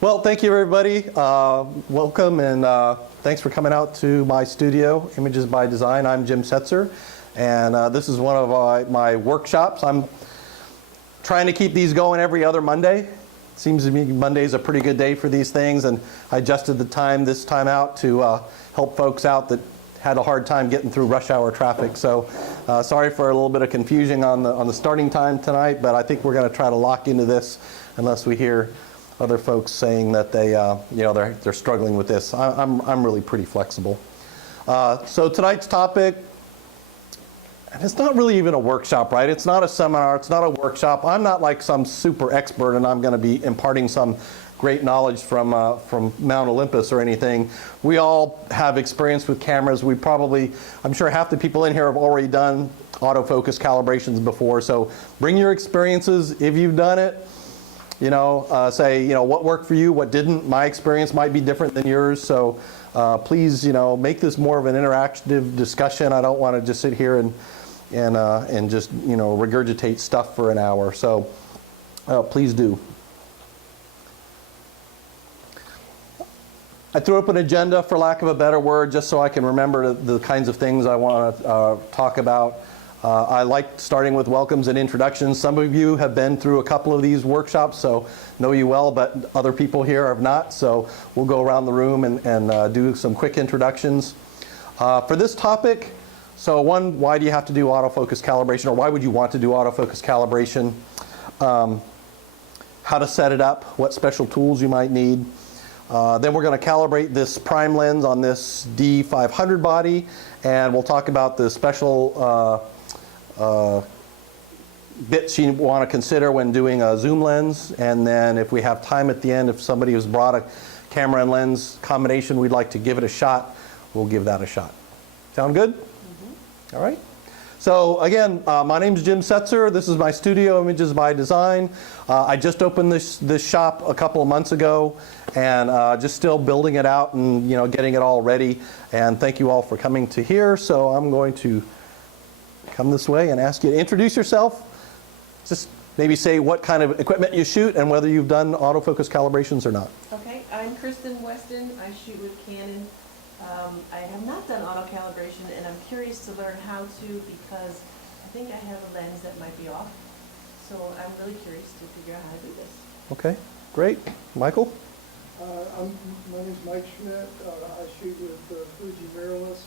Well, thank you, everybody. Welcome, and thanks for coming out to my studio, Images by Design. I'm Jim Setzer, and this is one of my workshops. I'm trying to keep these going every other Monday. Seems to me Monday is a pretty good day for these things, and I adjusted the time this time out to help folks out that had a hard time getting through rush hour traffic. So sorry for a little bit of confusion on the starting time tonight, but I think we're going to try to lock into this unless we hear other folks saying that they're struggling with this. I'm really pretty flexible. So tonight's topic, and it's not really even a workshop, right? It's not a seminar, it's not a workshop. I'm not like some super expert and I'm going to be imparting some great knowledge from Mount Olympus or anything. We all have experience with cameras. I'm sure half the people in here have already done autofocus calibrations before. So bring your experiences if you've done it. Say, what worked for you, what didn't. My experience might be different than yours. So please, make this more of an interactive discussion. I don't want to just sit here and just, regurgitate stuff for an hour. So please do. I threw up an agenda, for lack of a better word, just so I can remember the kinds of things I want to talk about. I like starting with welcomes and introductions. Some of you have been through a couple of these workshops, so know you well, but other people here have not. So we'll go around the room and do some quick introductions. For this topic, so one, why do you have to do autofocus calibration, or why would you want to do autofocus calibration? How to set it up, what special tools you might need. Then we're going to calibrate this prime lens on this D500 body, and we'll talk about the special bits you want to consider when doing a zoom lens. And then if we have time at the end, if somebody has brought a camera and lens combination, we'd like to give it a shot, we'll give that a shot. Sound good? Mm-hmm. All right. So again, my name is Jim Setzer. This is my studio, Images by Design. I just opened this shop a couple of months ago, and just still building it out and getting it all ready. And thank you all for coming to here. So I'm going to come this way and ask you to introduce yourself. Just maybe say what kind of equipment you shoot and whether you've done autofocus calibrations or not. Okay, I'm Kristen Weston. I shoot with Canon. I have not done auto calibration, and I'm curious to learn how to, because I think I have a lens that might be off. So I'm really curious to figure out how to do this. Okay, great. Michael? My name is Mike Schmidt. I shoot with Fuji mirrorless.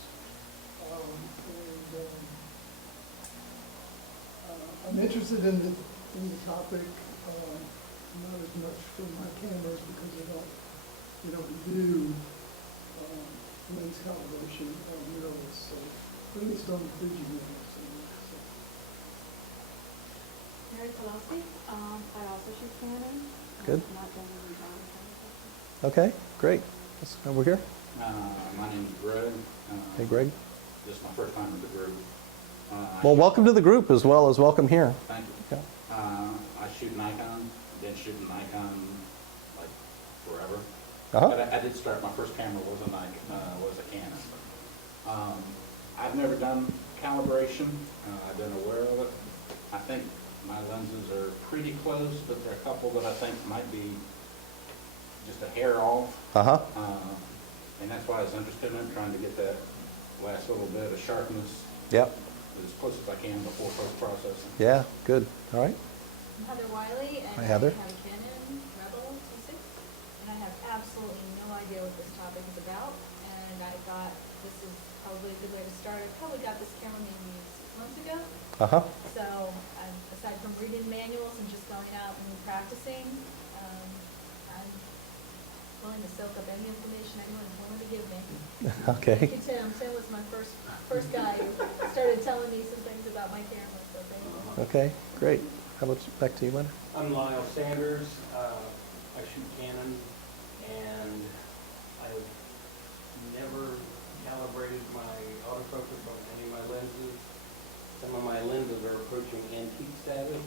I'm interested in the topic, not as much for my cameras because we don't do lens calibration mirrorless, so at least on the Fuji mirrorless. Mary Pelosi. I also shoot Canon. Good. Not done any calibration. Okay, great. Let's over here. My name is Greg. Hey, Greg. This is my first time with the group. Well, welcome to the group as well as welcome here. Thank you. Yeah. I shoot Nikon. Been shooting Nikon like forever. Uh-huh. But I did start. My first camera was a Canon. I've never done calibration. I've been aware of it. I think my lenses are pretty close, but there are a couple that I think might be just a hair off. Uh-huh. And that's why I was interested in it, trying to get that last little bit of sharpness. Yep. As close as I can before post-processing. Yeah, good. All right. I'm Heather Wiley, and Hi, Heather. I have a Canon Rebel T6, and I have absolutely no idea what this topic is about, and I thought this is probably a good way to start. I probably got this camera maybe 6 months ago, Uh-huh. so aside from reading manuals and just going out and practicing, I'm willing to soak up any information anyone's willing to give me. Okay. Thank you, Tim. Tim was my first guy who started telling me some things about my camera, so thank you. Okay, great. How about back to you, Lynn? I'm Lyle Sanders. I shoot Canon, and I've never calibrated my autofocus on any of my lenses. Some of my lenses are approaching antique status.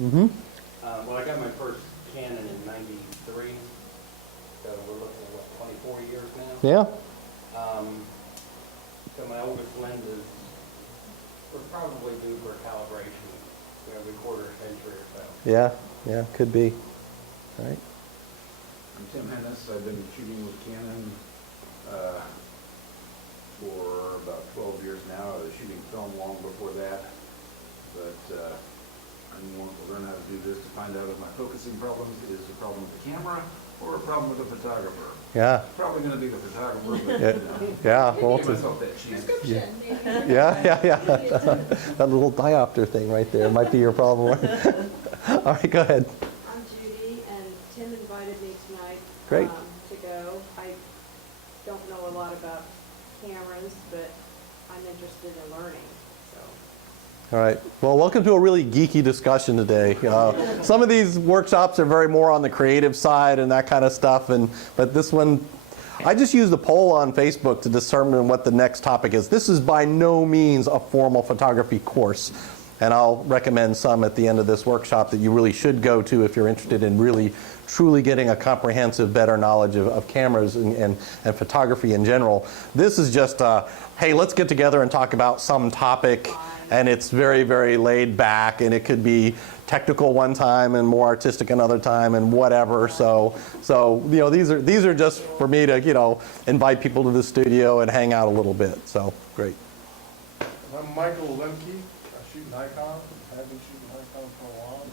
Mm-hmm. Well, I got my first Canon in '93, so we're looking at, what, 24 years now? Yeah. So my oldest lenses were probably due for calibration every quarter century or so. Yeah, could be. All right. I'm Tim Hennis. I've been shooting with Canon for about 12 years now. I was shooting film long before that, but I want to learn how to do this to find out if my focusing problem is a problem with the camera or a problem with the photographer. Yeah. Probably going to be the photographer, but Yeah. Yeah. Well, give myself that chance. Prescription, maybe. yeah. That little diopter thing right there might be your problem. All right, go ahead. I'm Judy, and Tim invited me tonight Great. To go. I don't know a lot about cameras, but I'm interested in learning, so. All right. Well, welcome to a really geeky discussion today. Some of these workshops are very more on the creative side and that kind of stuff, but this one, I just used a poll on Facebook to determine what the next topic is. This is by no means a formal photography course, and I'll recommend some at the end of this workshop that you really should go to if you're interested in really truly getting a comprehensive, better knowledge of cameras and photography in general. This is just, hey, let's get together and talk about some topic. And it's very, very laid back, and it could be technical one time and more artistic another time and whatever. So you know, these are just for me to, you know, invite people to the studio and hang out a little bit. So great. I'm Michael Lemke. I shoot Nikon. I have been shooting Nikon for a while.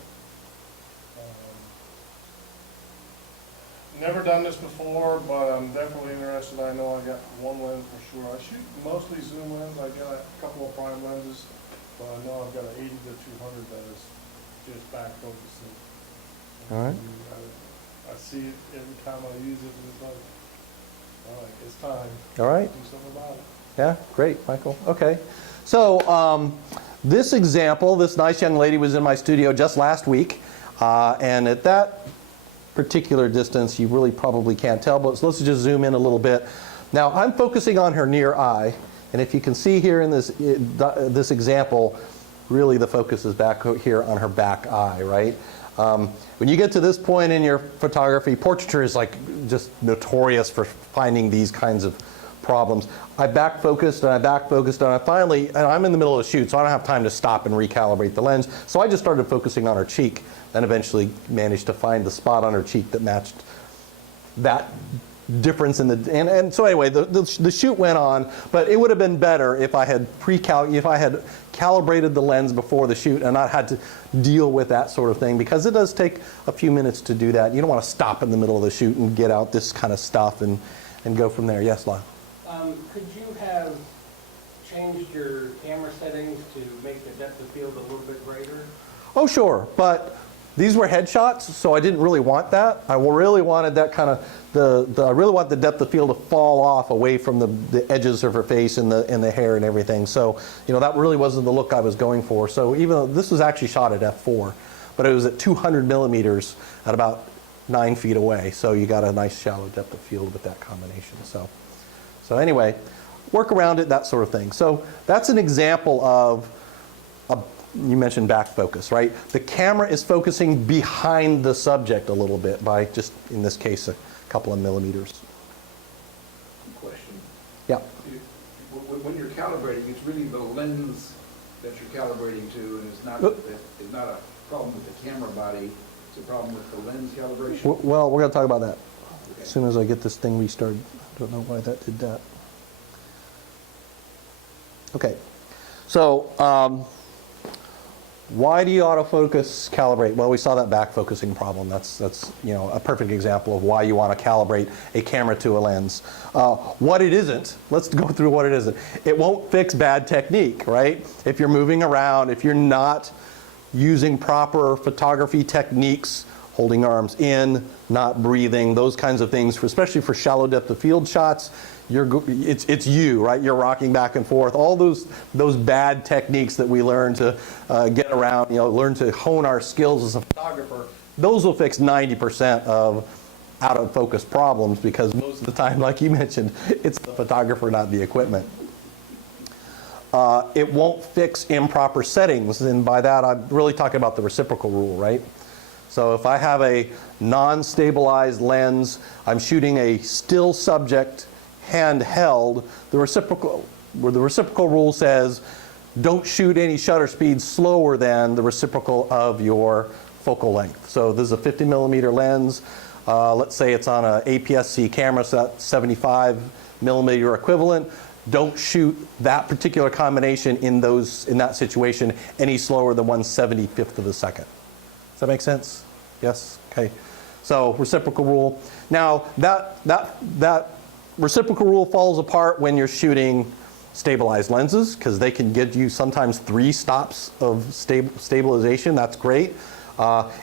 Never done this before, but I'm definitely interested. I know I got one lens for sure. I shoot mostly zoom lens. I got a couple of prime lenses, but I know I've got an 80 to 200 that is just back focusing. All right. I see it every time I use it, and it's like, all right, it's time. All right. Do something about it. Yeah, great, Michael. Okay. So this example, this nice young lady was in my studio just last week, and at that particular distance, you really probably can't tell, but let's just zoom in a little bit. Now, I'm focusing on her near eye, and if you can see here in this example, really the focus is back here on her back eye, right? When you get to this point in your photography, portraiture is like just notorious for finding these kinds of problems. I back focused and I back focused, and and I'm in the middle of the shoot, so I don't have time to stop and recalibrate the lens. So I just started focusing on her cheek and eventually managed to find the spot on her cheek that matched that difference in the, and so anyway, the shoot went on, but it would have been better if I had calibrated the lens before the shoot and not had to deal with that sort of thing, because it does take a few minutes to do that. You don't want to stop in the middle of the shoot and get out this kind of stuff and go from there. Yes, Lyle? Could you have changed your camera settings to make the depth of field a little bit greater? Oh, sure, but these were headshots, so I didn't really want that. I really wanted that kind of, I really want the depth of field to fall off away from the edges of her face and the hair and everything. So, you know, that really wasn't the look I was going for. So even though this was actually shot at f4, but it was at 200 millimeters at about 9 feet away. So you got a nice shallow depth of field with that combination. So anyway, work around it, that sort of thing. So that's an example of you mentioned back focus, right? The camera is focusing behind the subject a little bit by just, in this case, a couple of millimeters. Question. Yeah. When you're calibrating, it's really the lens that you're calibrating to, and it's not a problem with the camera body. It's a problem with the lens calibration. Well, we're going to talk about that Okay. as soon as I get this thing restarted. I don't know why that did that. Okay. So, why do you autofocus calibrate? Well, we saw that back focusing problem. That's you know, a perfect example of why you want to calibrate a camera to a lens. What it isn't, let's go through what it isn't. It won't fix bad technique, right? If you're moving around, if you're not using proper photography techniques, holding arms in, not breathing, those kinds of things, especially for shallow depth of field shots, it's you, right? You're rocking back and forth. All those bad techniques that we learn to get around, you know, learn to hone our skills as a photographer, those will fix 90% of out of focus problems, because most of the time, like you mentioned, it's the photographer, not the equipment. It won't fix improper settings, and by that I'm really talking about the reciprocal rule, right? So if I have a non-stabilized lens, I'm shooting a still subject handheld, the reciprocal rule says don't shoot any shutter speed slower than the reciprocal of your focal length. So this is a 50 millimeter lens. let's say it's on an APS-C camera, so that's 75 millimeter equivalent. Don't shoot that particular combination in that situation any slower than 1/75th of a second. Does that make sense? Yes? Okay. So reciprocal rule. Now that reciprocal rule falls apart when you're shooting stabilized lenses, because they can get you sometimes 3 stops of stabilization. That's great.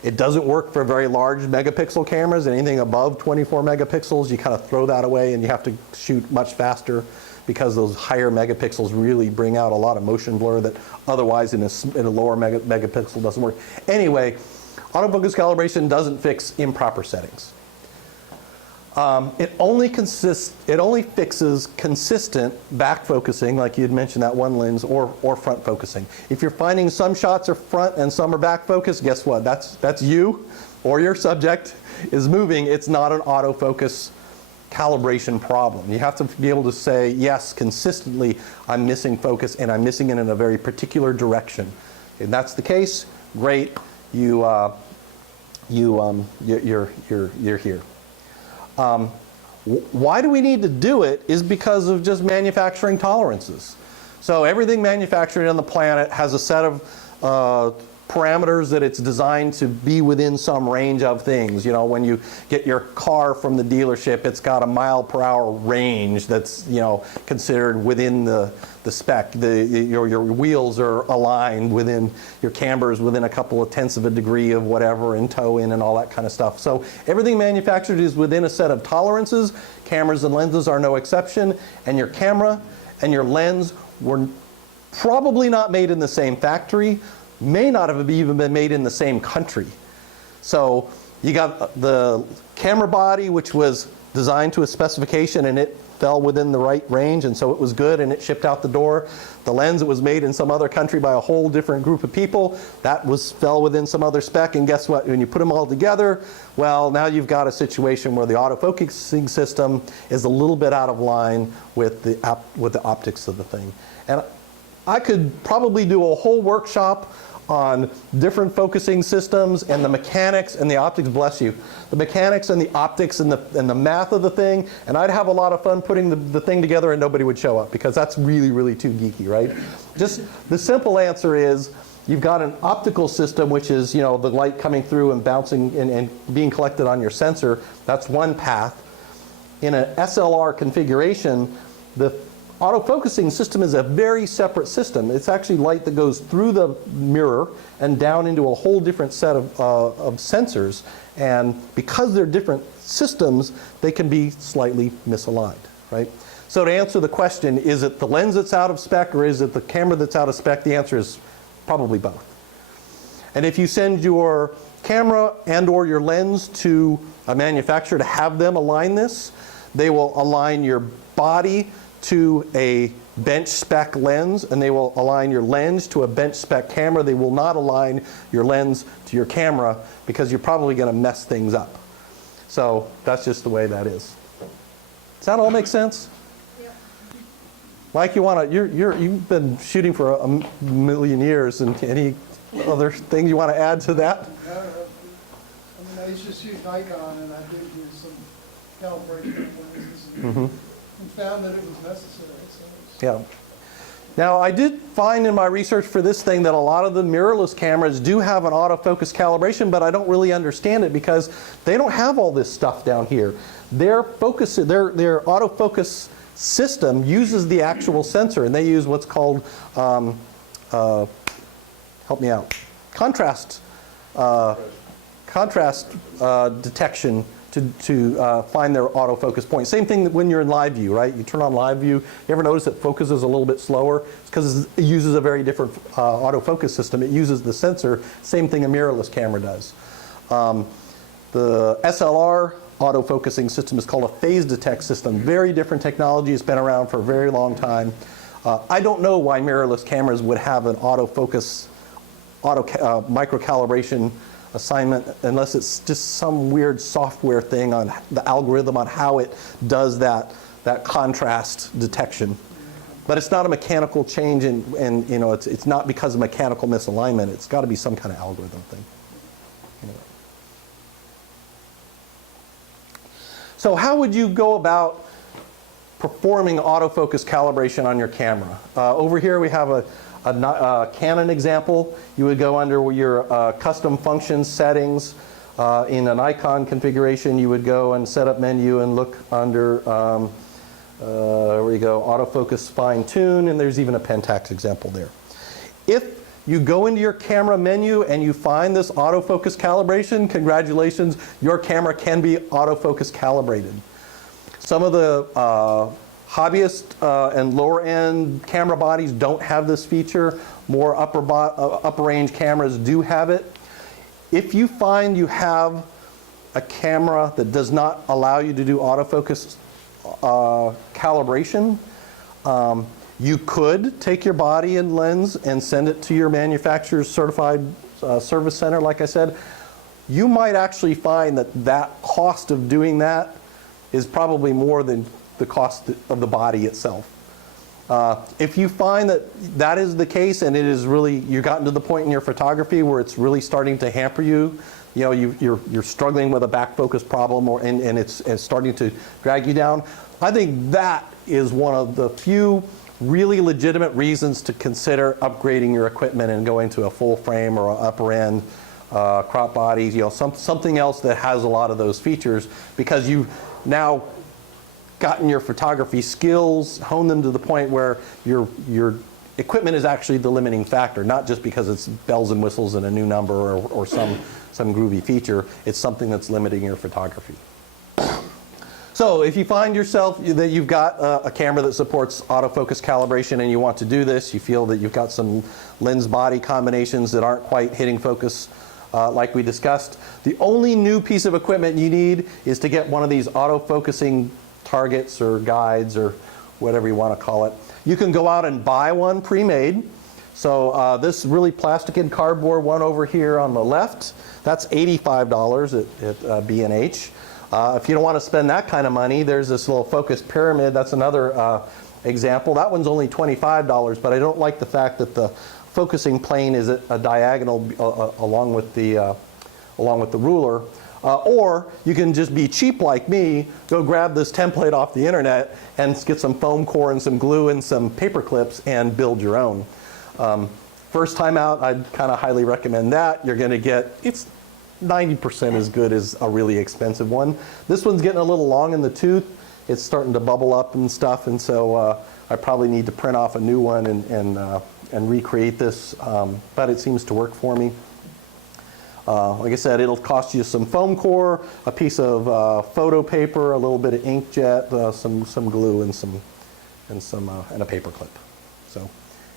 It doesn't work for very large megapixel cameras. Anything above 24 megapixels, you kind of throw that away and you have to shoot much faster, because those higher megapixels really bring out a lot of motion blur that otherwise in a lower megapixel doesn't work. Anyway, autofocus calibration doesn't fix improper settings. It only fixes consistent back focusing, like you had mentioned that one lens, or front focusing. If you're finding some shots are front and some are back focused, guess what? That's you or your subject is moving. It's not an autofocus calibration problem. You have to be able to say, yes, consistently, I'm missing focus and I'm missing it in a very particular direction. If that's the case, great. You're here. Why do we need to do it is because of just manufacturing tolerances. So everything manufactured on the planet has a set of parameters that it's designed to be within some range of things. You know, when you get your car from the dealership, it's got a mile-per-hour range that's, you know, considered within the spec. Your wheels are aligned within, your cambers within a couple of tenths of a degree of whatever, and toe in and all that kind of stuff. So everything manufactured is within a set of tolerances. Cameras and lenses are no exception. And your camera and your lens were probably not made in the same factory, may not have even been made in the same country. So you got the camera body, which was designed to a specification, and it fell within the right range, and so it was good, and it shipped out the door. The lens, it was made in some other country by a whole different group of people. That fell within some other spec, and guess what? When you put them all together, well, now you've got a situation where the autofocusing system is a little bit out of line with the optics of the thing. And I could probably do a whole workshop on different focusing systems and the mechanics and the optics, bless you, the mechanics and the optics and the math of the thing, and I'd have a lot of fun putting the thing together and nobody would show up, because that's really, really too geeky, right? Just the simple answer is, you've got an optical system, which is, you know, the light coming through and bouncing and being collected on your sensor. That's one path. In an SLR configuration, the autofocusing system is a very separate system. It's actually light that goes through the mirror and down into a whole different set of sensors. And because they're different systems, they can be slightly misaligned, right? So to answer the question, is it the lens that's out of spec or is it the camera that's out of spec? The answer is probably both. And if you send your camera and or your lens to a manufacturer to have them align this, they will align your body to a bench spec lens, and they will align your lens to a bench spec camera. They will not align your lens to your camera, because you're probably going to mess things up. So that's just the way that is. Does that all make sense? Yep. Mike, you've been shooting for a million years, and any other things you want to add to that? I used to shoot Nikon, and I did use some calibration lenses. And found that it was necessary. So Yeah. Now, I did find in my research for this thing that a lot of the mirrorless cameras do have an autofocus calibration, but I don't really understand it because they don't have all this stuff down here. Their autofocus system uses the actual sensor, and they use what's called, help me out, contrast detection to find their autofocus point. Same thing when you're in live view, right? You turn on live view. You ever notice it focuses a little bit slower? It's because it uses a very different autofocus system. It uses the sensor. Same thing a mirrorless camera does. The SLR autofocusing system is called a phase detect system. Very different technology. It's been around for a very long time. I don't know why mirrorless cameras would have an autofocus, micro calibration assignment, unless it's just some weird software thing on the algorithm on how it does that contrast detection. But it's not a mechanical change, and you know, it's not because of mechanical misalignment. It's got to be some kind of algorithm thing. Anyway. So how would you go about performing autofocus calibration on your camera? Over here we have a Canon example. You would go under your custom functions settings. In an icon configuration, you would go and set up menu and look under, where you go, autofocus fine tune, and there's even a Pentax example there. If you go into your camera menu and you find this autofocus calibration, congratulations, your camera can be autofocus calibrated. Some of the hobbyist and lower end camera bodies don't have this feature. More upper range cameras do have it. If you find you have a camera that does not allow you to do autofocus calibration, you could take your body and lens and send it to your manufacturer's certified service center, like I said. You might actually find that that cost of doing that is probably more than the cost of the body itself. If you find that that is the case and it is really, you've gotten to the point in your photography where it's really starting to hamper you, you know, you're struggling with a back focus problem and it's starting to drag you down, I think that is one of the few really legitimate reasons to consider upgrading your equipment and going to a full frame or an upper end crop bodies, you know, something else that has a lot of those features, because you've now gotten your photography skills, honed them to the point where your equipment is actually the limiting factor, not just because it's bells and whistles and a new number or some groovy feature. It's something that's limiting your photography. So if you find yourself that you've got a camera that supports autofocus calibration and you want to do this, you feel that you've got some lens body combinations that aren't quite hitting focus like we discussed, the only new piece of equipment you need is to get one of these autofocusing targets or guides or whatever you want to call it. You can go out and buy one pre-made. So this really plastic and cardboard one over here on the left, that's $85 at B&H. If you don't want to spend that kind of money, there's this little focus pyramid. That's another example. That one's only $25, but I don't like the fact that the focusing plane is a diagonal along with the ruler. Or you can just be cheap like me, go grab this template off the internet and get some foam core and some glue and some paper clips and build your own. First time out, I'd kind of highly recommend that. You're going to get, it's 90% as good as a really expensive one. This one's getting a little long in the tooth. It's starting to bubble up and stuff, and so I probably need to print off a new one and recreate this, but it seems to work for me. Like I said, it'll cost you some foam core, a piece of photo paper, a little bit of inkjet, some glue, and a paper clip. So,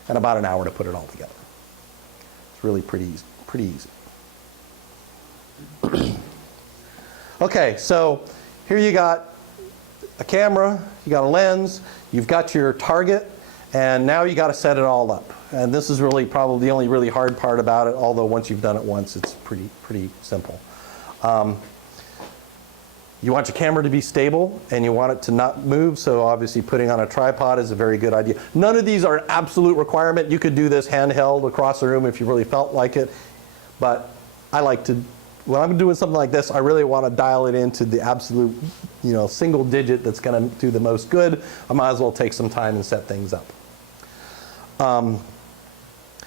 and about an hour to put it all together. It's really pretty easy. Okay, so here you got a camera, you got a lens, you've got your target, and now you got to set it all up. And this is really probably the only really hard part about it, although once you've done it once, it's pretty simple. You want your camera to be stable and you want it to not move, so obviously putting on a tripod is a very good idea. None of these are an absolute requirement. You could do this handheld across the room if you really felt like it, but I like to, when I'm doing something like this, I really want to dial it into the absolute, single digit that's going to do the most good. I might as well take some time and set things up.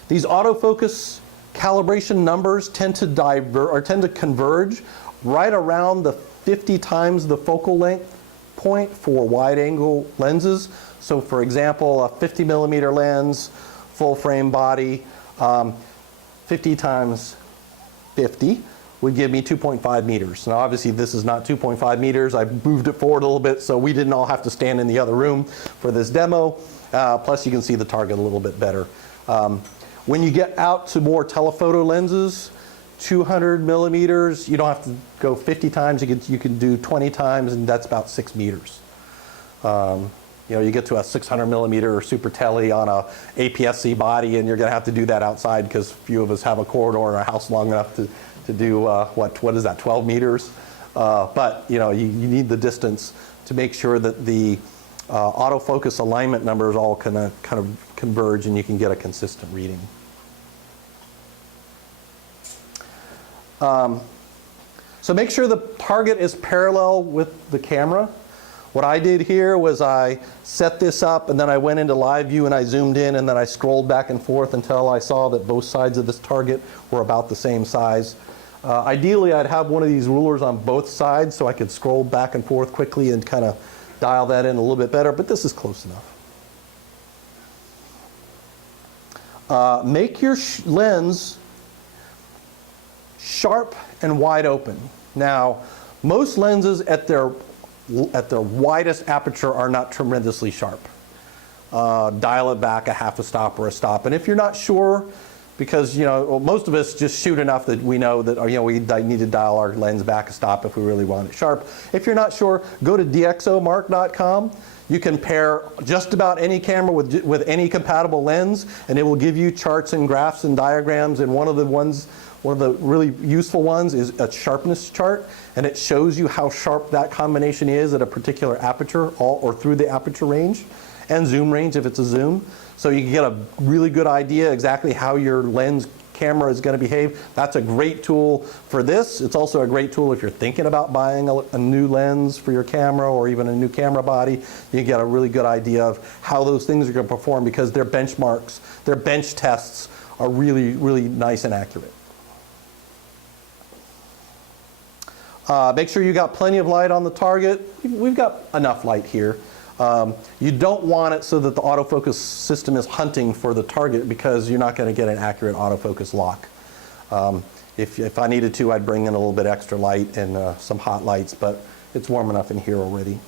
These autofocus calibration numbers tend to converge right around the 50 times the focal length point for wide angle lenses. So for example, a 50 millimeter lens, full frame body, 50 times 50 would give me 2.5 meters. Now obviously this is not 2.5 meters. I moved it forward a little bit so we didn't all have to stand in the other room for this demo. Plus you can see the target a little bit better. When you get out to more telephoto lenses, 200 millimeters, you don't have to go 50 times, you can do 20 times, and that's about 6 meters. You get to a 600 millimeter super tele on a APS-C body, and you're going to have to do that outside because few of us have a corridor in our house long enough to do, what is that, 12 meters? But you need the distance to make sure that the autofocus alignment numbers all kind of converge and you can get a consistent reading. So make sure the target is parallel with the camera. What I did here was I set this up and then I went into live view and I zoomed in and then I scrolled back and forth until I saw that both sides of this target were about the same size. Ideally, I'd have one of these rulers on both sides so I could scroll back and forth quickly and kind of dial that in a little bit better, but this is close enough. Make your lens sharp and wide open. Now, most lenses at their widest aperture are not tremendously sharp. Dial it back a half a stop or a stop. And if you're not sure, because most of us just shoot enough that we know that we need to dial our lens back a stop if we really want it sharp. If you're not sure, go to dxomark.com. You can pair just about any camera with any compatible lens, and it will give you charts and graphs and diagrams. And one of the really useful ones is a sharpness chart, and it shows you how sharp that combination is at a particular aperture or through the aperture range, and zoom range if it's a zoom. So you can get a really good idea exactly how your lens camera is going to behave. That's a great tool for this. It's also a great tool if you're thinking about buying a new lens for your camera or even a new camera body. You get a really good idea of how those things are going to perform because their benchmarks, their bench tests are really, really nice and accurate. Make sure you got plenty of light on the target. We've got enough light here. You don't want it so that the autofocus system is hunting for the target because you're not going to get an accurate autofocus lock. If I needed to, I'd bring in a little bit extra light and some hot lights, but it's warm enough in here already.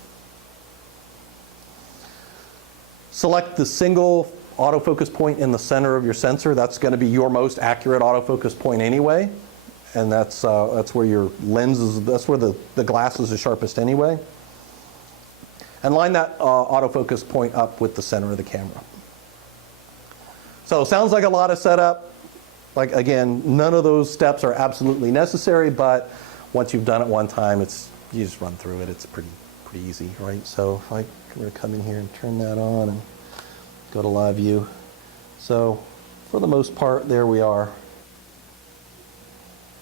Select the single autofocus point in the center of your sensor. That's going to be your most accurate autofocus point anyway. And that's where your lens is, that's where the glass is the sharpest anyway. And line that autofocus point up with the center of the camera. So it sounds like a lot of setup. Like again, none of those steps are absolutely necessary, but once you've done it one time, you just run through it. It's pretty easy, right? So if I'm going to come in here and turn that on and go to live view. So for the most part, there we are.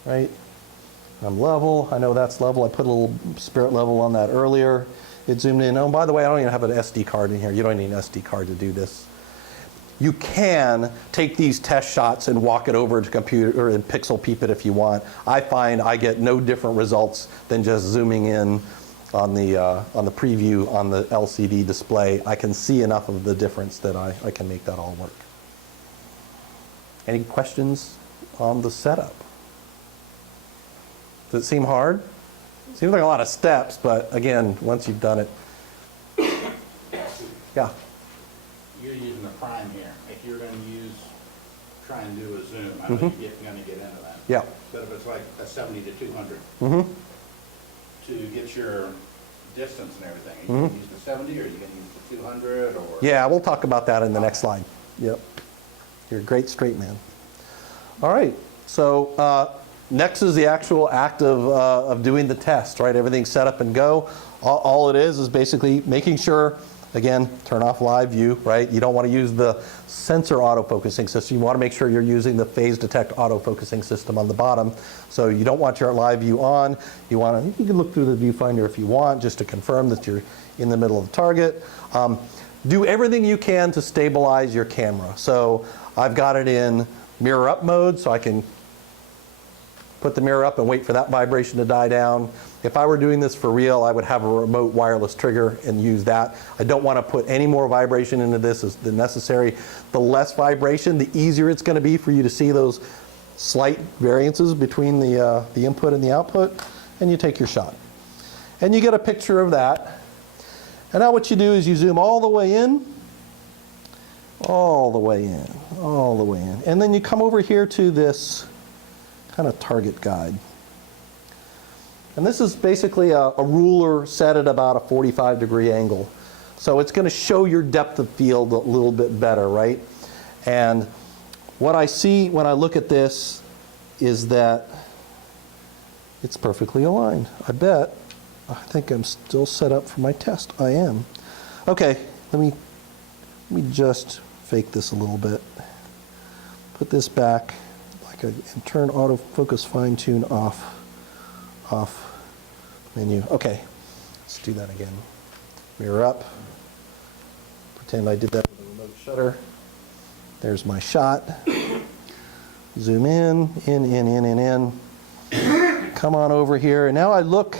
Right? I'm level. I know that's level. I put a little spirit level on that earlier. It zoomed in. Oh, by the way, I don't even have an SD card in here. You don't need an SD card to do this. You can take these test shots and walk it over to computer and pixel peep it if you want. I find I get no different results than just zooming in on the preview on the LCD display. I can see enough of the difference that I can make that all work. Any questions on the setup? Does it seem hard? Seems like a lot of steps, but again, once you've done it. Yeah. You're using the prime here. If you're going to try and do a zoom, I know you're going to get into that. Yeah. But if it's like a 70 to 200, to get your distance and everything, are you going to use the 70 or are you going to use the 200? Or? Yeah, we'll talk about that in the next slide. Yep. You're a great straight man. All right. So next is the actual act of doing the test, right? Everything's set up and go. All it is basically making sure, again, turn off live view, right? You don't want to use the sensor autofocusing system. You want to make sure you're using the phase detect autofocusing system on the bottom. So you don't want your live view on. You can look through the viewfinder if you want, just to confirm that you're in the middle of the target. Do everything you can to stabilize your camera. So I've got it in mirror up mode, so I can put the mirror up and wait for that vibration to die down. If I were doing this for real, I would have a remote wireless trigger and use that. I don't want to put any more vibration into this than necessary. The less vibration, the easier it's going to be for you to see those slight variances between the input and the output, and you take your shot. And you get a picture of that. And now what you do is you zoom all the way in, all the way in, all the way in. And then you come over here to this kind of target guide. And this is basically a ruler set at about a 45-degree angle. So it's going to show your depth of field a little bit better, right? And what I see when I look at this is that it's perfectly aligned. I bet. I think I'm still set up for my test. I am. Okay, let me just fake this a little bit. Put this back and turn autofocus fine tune off off menu. Okay, let's do that again. Mirror up. Pretend I did that with a remote shutter. There's my shot. Zoom in. Come on over here. And now I look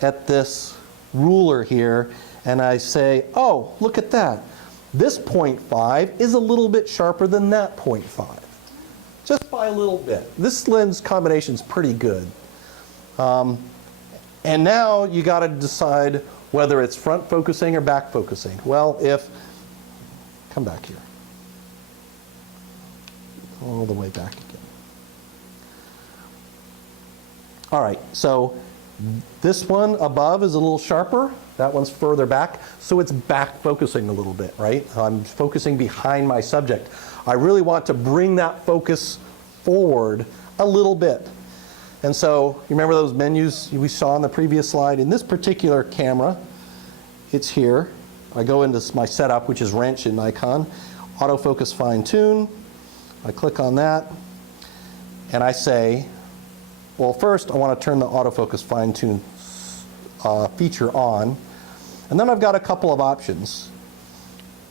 at this ruler here and I say, oh, look at that. This 0.5 is a little bit sharper than that 0.5. Just by a little bit. This lens combination is pretty good. And now you got to decide whether it's front focusing or back focusing. Well, come back here. All the way back again. All right, so this one above is a little sharper. That one's further back, so it's back focusing a little bit, right? I'm focusing behind my subject. I really want to bring that focus forward a little bit. And so, you remember those menus we saw on the previous slide? In this particular camera, it's here. I go into my setup, which is wrench in Nikon. Autofocus fine tune. I click on that, and I say, well, first I want to turn the autofocus fine tune feature on. And then I've got a couple of options.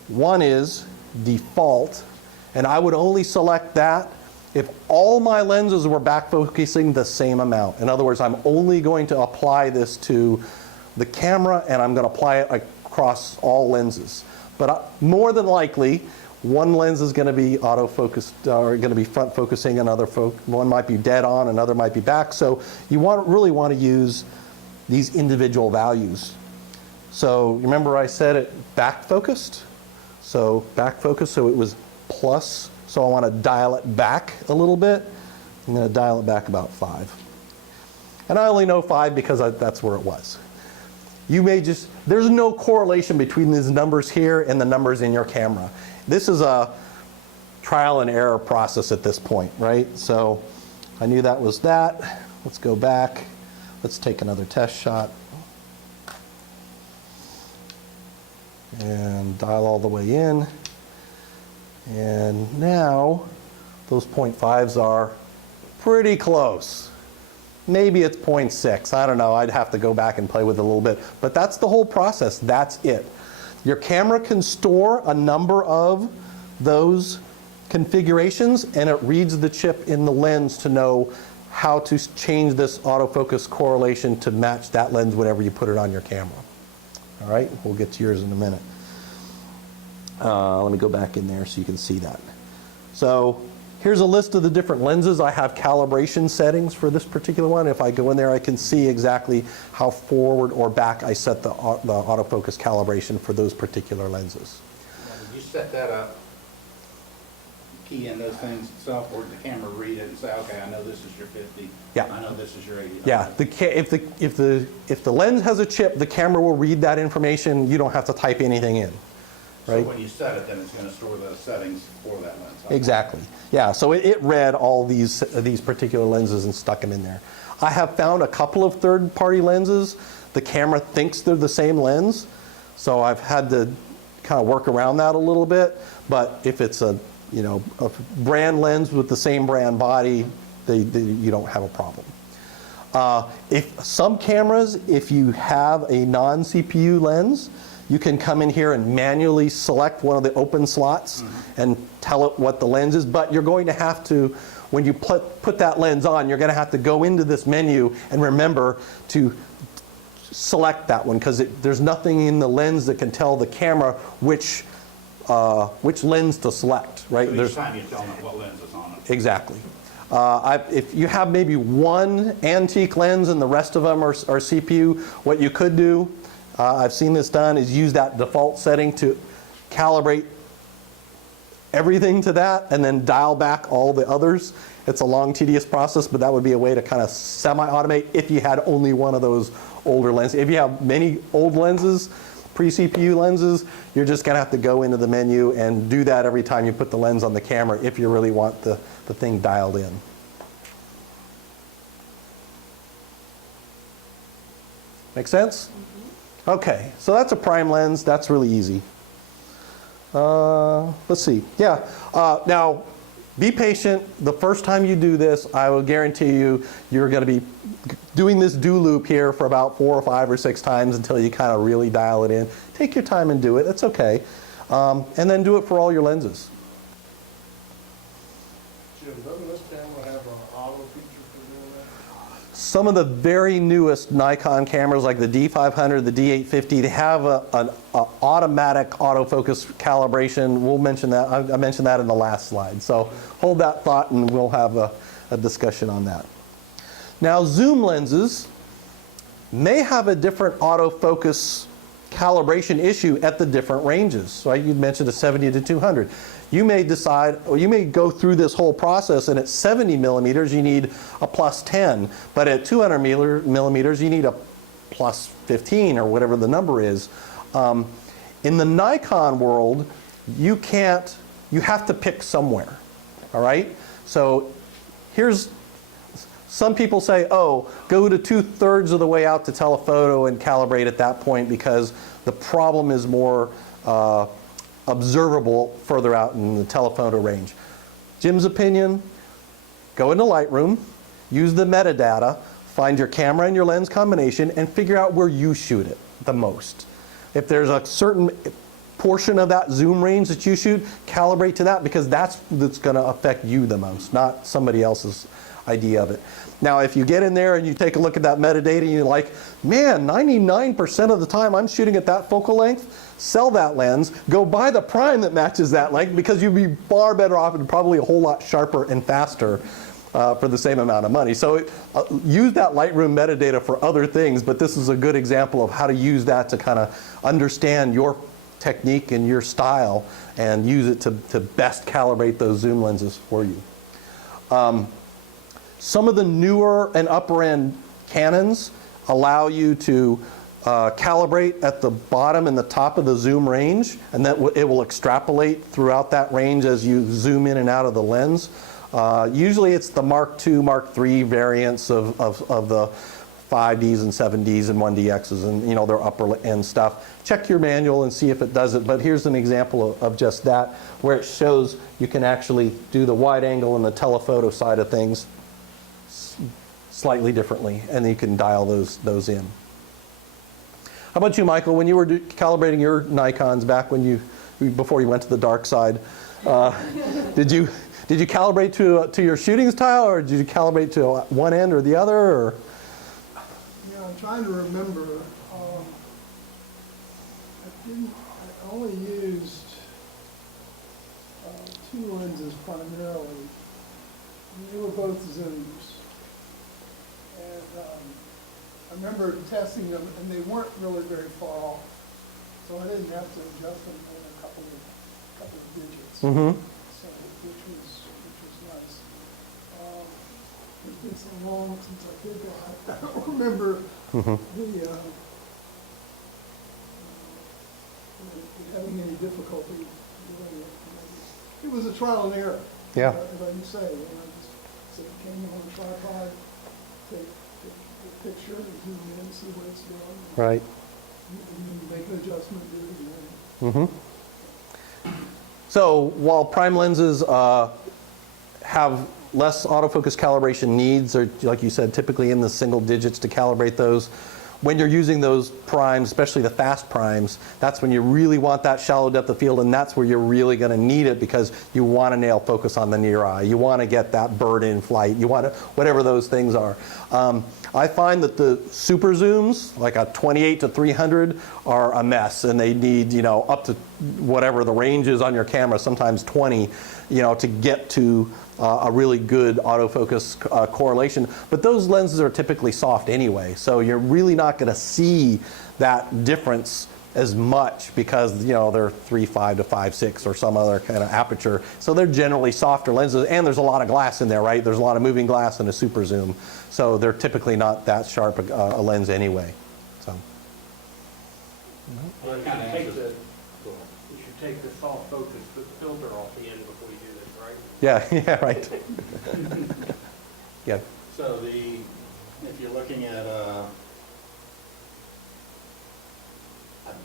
One is default, and I would only select that if all my lenses were back focusing the same amount. In other words, I'm only going to apply this to the camera, and I'm going to apply it across all lenses. But more than likely, one lens is going to be autofocused, or going to be front focusing, one might be dead on, another might be back. So you really want to use these individual values. So remember I said it back focused? So back focused, so it was plus. So I want to dial it back a little bit. I'm going to dial it back about 5. And I only know 5 because that's where it was. You may there's no correlation between these numbers here and the numbers in your camera. This is a trial and error process at this point, right? So I knew that was that. Let's go back. Let's take another test shot. And dial all the way in. And now those 0.5s are pretty close. Maybe it's 0.6. I don't know. I'd have to go back and play with it a little bit. But that's the whole process. That's it. Your camera can store a number of those configurations, and it reads the chip in the lens to know how to change this autofocus correlation to match that lens whenever you put it on your camera. All right, we'll get to yours in a minute. Let me go back in there so you can see that. So here's a list of the different lenses. I have calibration settings for this particular one. If I go in there, I can see exactly how forward or back I set the autofocus calibration for those particular lenses. Now, did you set that up, key in those things itself, or did the camera read it and say, okay, I know this is your 50, Yeah. I know this is your 80? Yeah, if the lens has a chip, the camera will read that information. You don't have to type anything in. Right? So when you set it, then it's going to store those settings for that lens. Exactly. Yeah, so it read all these particular lenses and stuck them in there. I have found a couple of third-party lenses. The camera thinks they're the same lens, so I've had to kind of work around that a little bit. But if it's a brand lens with the same brand body, you don't have a problem. If some cameras, if you have a non-CPU lens, you can come in here and manually select one of the open slots and tell it what the lens is. But you're going to have to, when you put that lens on, you're going to have to go into this menu and remember to select that one, because there's nothing in the lens that can tell the camera which lens to select. Right? So each time you tell them what lens is on it. Exactly. If you have maybe one antique lens and the rest of them are CPU, what you could do, I've seen this done, is use that default setting to calibrate everything to that and then dial back all the others. It's a long, tedious process, but that would be a way to kind of semi-automate if you had only one of those older lenses. If you have many old lenses, pre-CPU lenses, you're just going to have to go into the menu and do that every time you put the lens on the camera if you really want the thing dialed in. Make sense? Okay, so that's a prime lens. That's really easy. Let's see. Yeah. Now, be patient. The first time you do this, I will guarantee you're going to be doing this do loop here for about 4 or 5 or 6 times until you kind of really dial it in. Take your time and do it. That's okay. And then do it for all your lenses. Jim, doesn't this camera have an auto feature for doing that? Some of the very newest Nikon cameras, like the D500, the D850, they have an automatic autofocus calibration. We'll mention that. I mentioned that in the last slide. So hold that thought, and we'll have a discussion on that. Now, zoom lenses may have a different autofocus calibration issue at the different ranges. Right? You mentioned a 70 to 200. You may decide, or you may go through this whole process, and at 70 millimeters you need a plus 10, but at 200 millimeters you need a plus 15 or whatever the number is. In the Nikon world, you have to pick somewhere. All right? So here's, some people say, oh, go to 2/3 of the way out to telephoto and calibrate at that point because the problem is more observable further out in the telephoto range. Jim's opinion, go into Lightroom, use the metadata, find your camera and your lens combination, and figure out where you shoot it the most. If there's a certain portion of that zoom range that you shoot, calibrate to that because that's going to affect you the most, not somebody else's idea of it. Now, if you get in there and you take a look at that metadata and you're like, man, 99% of the time I'm shooting at that focal length, sell that lens, go buy the prime that matches that length because you'd be far better off and probably a whole lot sharper and faster for the same amount of money. So use that Lightroom metadata for other things, but this is a good example of how to use that to kind of understand your technique and your style and use it to best calibrate those zoom lenses for you. Some of the newer and upper end Canons allow you to calibrate at the bottom and the top of the zoom range, and that it will extrapolate throughout that range as you zoom in and out of the lens. Usually it's the Mark II, Mark III variants of the 5Ds and 7Ds and 1DXs and, you know, their upper end stuff. Check your manual and see if it does it, but here's an example of just that, where it shows you can actually do the wide angle and the telephoto side of things slightly differently, and you can dial those in. How about you, Michael? When you were calibrating your Nikons back before you went to the dark side, did you calibrate to your shooting style, or did you calibrate to one end or the other? Or? Yeah, I'm trying to remember. I only used 2 lenses primarily. And they were both zooms. And I remember testing them, and they weren't really very far off. So I didn't have to adjust them in a couple of digits. Mm-hmm. So, which was nice. It's been so long since I did that. I don't remember having any difficulty doing it. It was a trial and error. Yeah. As I say, I just set the camera on a tripod, take the picture, and zoom in, see what it's doing. Right. And make an adjustment, do it again. Mm-hmm. So while prime lenses have less autofocus calibration needs, or like you said, typically in the single digits to calibrate those, when you're using those primes, especially the fast primes, that's when you really want that shallow depth of field, and that's where you're really going to need it because you want to nail focus on the near eye. You want to get that bird in flight. You want to, whatever those things are. I find that the super zooms, like a 28 to 300, are a mess, and they need, you know, up to whatever the range is on your camera, sometimes 20, you know, to get to a really good autofocus correlation. But those lenses are typically soft anyway, so you're really not going to see that difference as much because, you know, they're 3.5 to 5.6 or some other kind of aperture. So they're generally softer lenses, and there's a lot of glass in there, right? There's a lot of moving glass in a super zoom. So they're typically not that sharp a lens anyway. So. Well, you should take the soft focus filter off the end before you do this, right? Yeah, yeah, right. Yeah. So if you're looking at a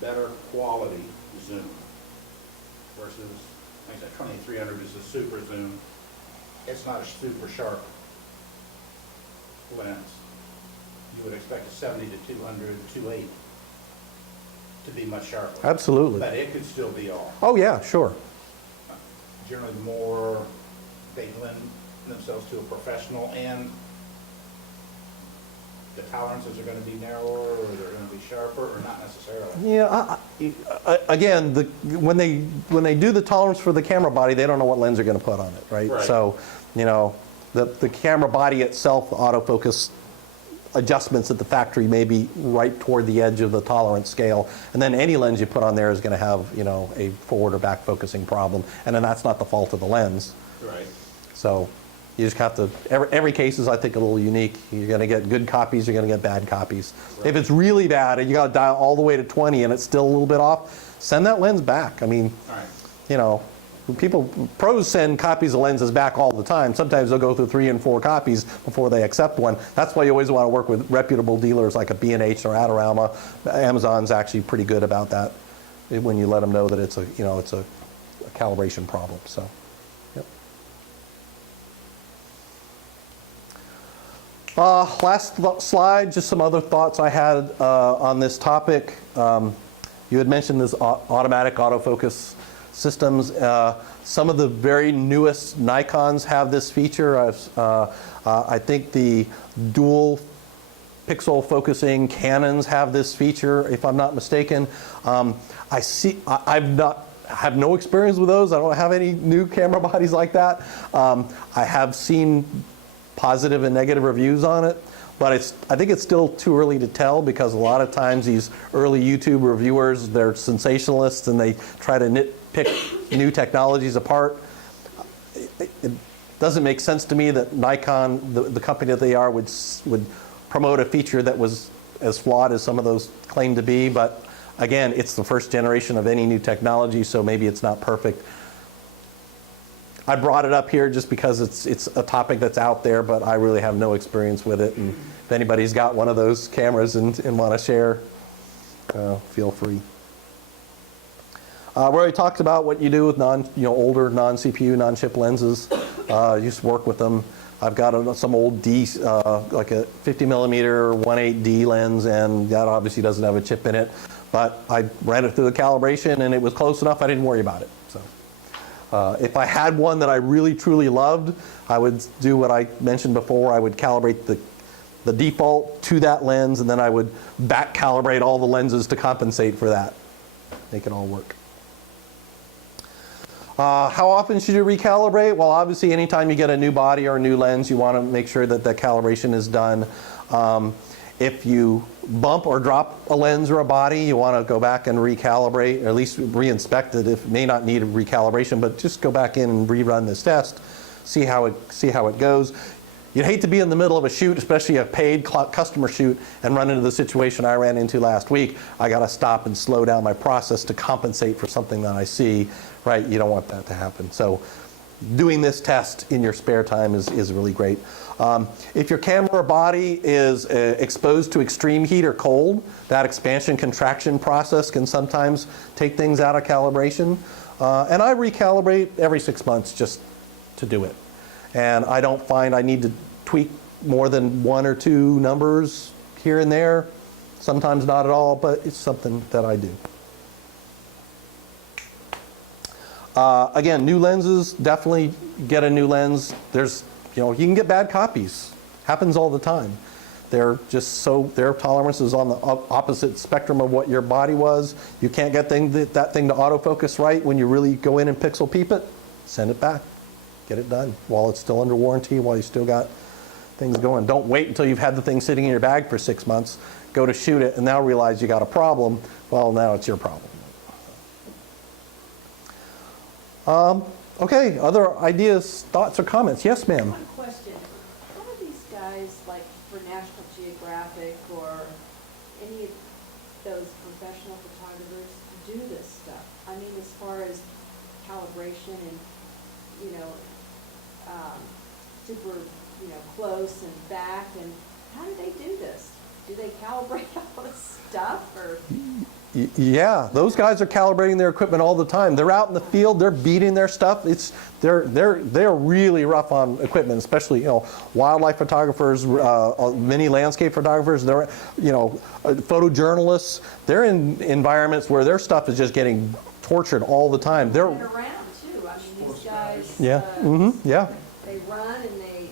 better quality zoom versus, like I said, 2300 is a super zoom. It's not a super sharp lens. you would expect a 70 to 200, 280 to be much sharper. Absolutely. But it could still be off. Oh, yeah, sure. Generally more, they lend themselves to a professional, and the tolerances are going to be narrower, or they're going to be sharper, or not necessarily. Yeah, again, when they do the tolerance for the camera body, they don't know what lens they're going to put on it, right? Right. So, you know, the camera body itself, the autofocus adjustments at the factory may be right toward the edge of the tolerance scale, and then any lens you put on there is going to have, you know, a forward or back focusing problem, and then that's not the fault of the lens. Right. So you just have to, every case is, I think, a little unique. You're going to get good copies, you're going to get bad copies. Right. If it's really bad and you got to dial all the way to 20 and it's still a little bit off, send that lens back. I mean, All right. you know, pros send copies of lenses back all the time. Sometimes they'll go through 3 and 4 copies before they accept one. That's why you always want to work with reputable dealers like a B&H or Adorama. Amazon's actually pretty good about that when you let them know that it's a, you know, it's a calibration problem. So, yep. Last slide, just some other thoughts I had on this topic. You had mentioned this automatic autofocus systems. Some of the very newest Nikons have this feature. I think the dual pixel focusing Canons have this feature, if I'm not mistaken. I have no experience with those. I don't have any new camera bodies like that. I have seen positive and negative reviews on it, but I think it's still too early to tell, because a lot of times these early YouTube reviewers, they're sensationalists and they try to nitpick new technologies apart. It doesn't make sense to me that Nikon, the company that they are, would promote a feature that was as flawed as some of those claim to be. But again, it's the first generation of any new technology, so maybe it's not perfect. I brought it up here just because it's a topic that's out there, but I really have no experience with it. And if anybody's got one of those cameras and want to share, feel free. We already talked about what you do with older non-CPU, non-chip lenses. Used to work with them. I've got some old D, like a 50 millimeter 1.8 D lens, and that obviously doesn't have a chip in it. But I ran it through the calibration, and it was close enough I didn't worry about it. So. If I had one that I really truly loved, I would do what I mentioned before. I would calibrate the default to that lens, and then I would back calibrate all the lenses to compensate for that. Make it all work. How often should you recalibrate? Well, obviously anytime you get a new body or a new lens, you want to make sure that the calibration is done. If you bump or drop a lens or a body, you want to go back and recalibrate, or at least re-inspect it. It may not need a recalibration, but just go back in and rerun this test, see how it goes. You'd hate to be in the middle of a shoot, especially a paid customer shoot, and run into the situation I ran into last week. I got to stop and slow down my process to compensate for something that I see. Right? You don't want that to happen. So doing this test in your spare time is really great. If your camera body is exposed to extreme heat or cold, that expansion contraction process can sometimes take things out of calibration. And I recalibrate every 6 months just to do it. And I don't find I need to tweak more than 1 or 2 numbers here and there. Sometimes not at all, but it's something that I do. Again, new lenses, definitely get a new lens. You can get bad copies. Happens all the time. They're just their tolerance is on the opposite spectrum of what your body was. You can't get that thing to autofocus right when you really go in and pixel peep it. Send it back. Get it done while it's still under warranty, while you still got things going. Don't wait until you've had the thing sitting in your bag for 6 months. Go to shoot it and now realize you got a problem. Well, now it's your problem. Okay, other ideas, thoughts, or comments? Yes, ma'am. One question. How do these guys, like for National Geographic or any of those professional photographers, do this stuff? I mean, as far as calibration and, super, close and back, and how do they do this? Do they calibrate all this stuff, or? Yeah, those guys are calibrating their equipment all the time. They're out in the field, they're beating their stuff. They're really rough on equipment, especially wildlife photographers, many landscape photographers. They're photojournalists. They're in environments where their stuff is just getting tortured all the time. They're around too. I mean, these guys. Yeah. Yeah. They run and they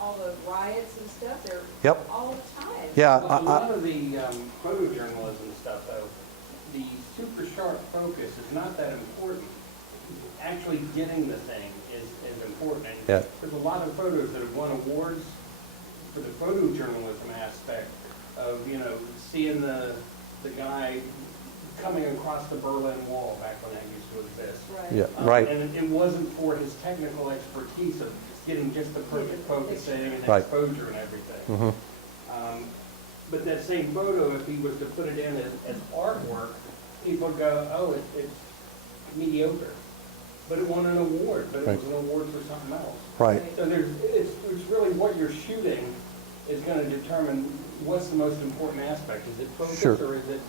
all the riots and stuff. They're Yep. all the time. Yeah. A lot of the photojournalism stuff, though, the super sharp focus is not that important. Actually getting the thing is important. And Yeah. there's a lot of photos that have won awards for the photojournalism aspect of, seeing the guy coming across the Berlin Wall back when that used to exist. Right. Yeah. Right. And it wasn't for his technical expertise of getting just the perfect focusing and Right. exposure and everything. Mhm. But that same photo, if he was to put it in as artwork, people would go, oh, it's mediocre. But it won an award, but it Right. was an award for something else. Right. So it's really what you're shooting is going to determine what's the most important aspect. Is it focus Sure. or is it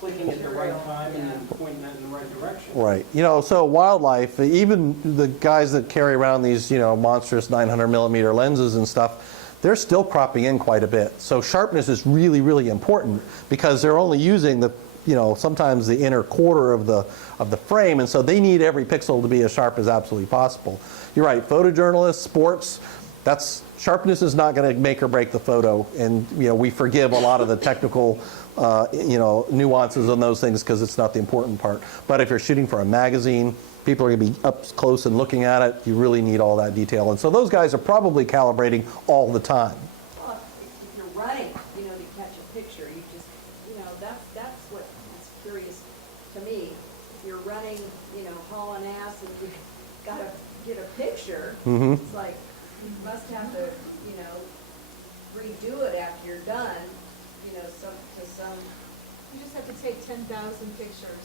clicking at the right time and then pointing that in the right direction? Right. So wildlife, even the guys that carry around these, monstrous 900 millimeter lenses and stuff, they're still cropping in quite a bit. So sharpness is really, really important because they're only using the, sometimes the inner quarter of the frame, and so they need every pixel to be as sharp as absolutely possible. You're right. Photojournalists, sports, sharpness is not going to make or break the photo, and we forgive a lot of the technical nuances on those things because it's not the important part. But if you're shooting for a magazine, people are going to be up close and looking at it. You really need all that detail. And so those guys are probably calibrating all the time. Well, if you're running, to catch a picture, you just, that's what is curious to me. If you're running, hauling ass and you've got to get a picture, it's like you must have to, redo it after you're done, You just have to take 10,000 pictures.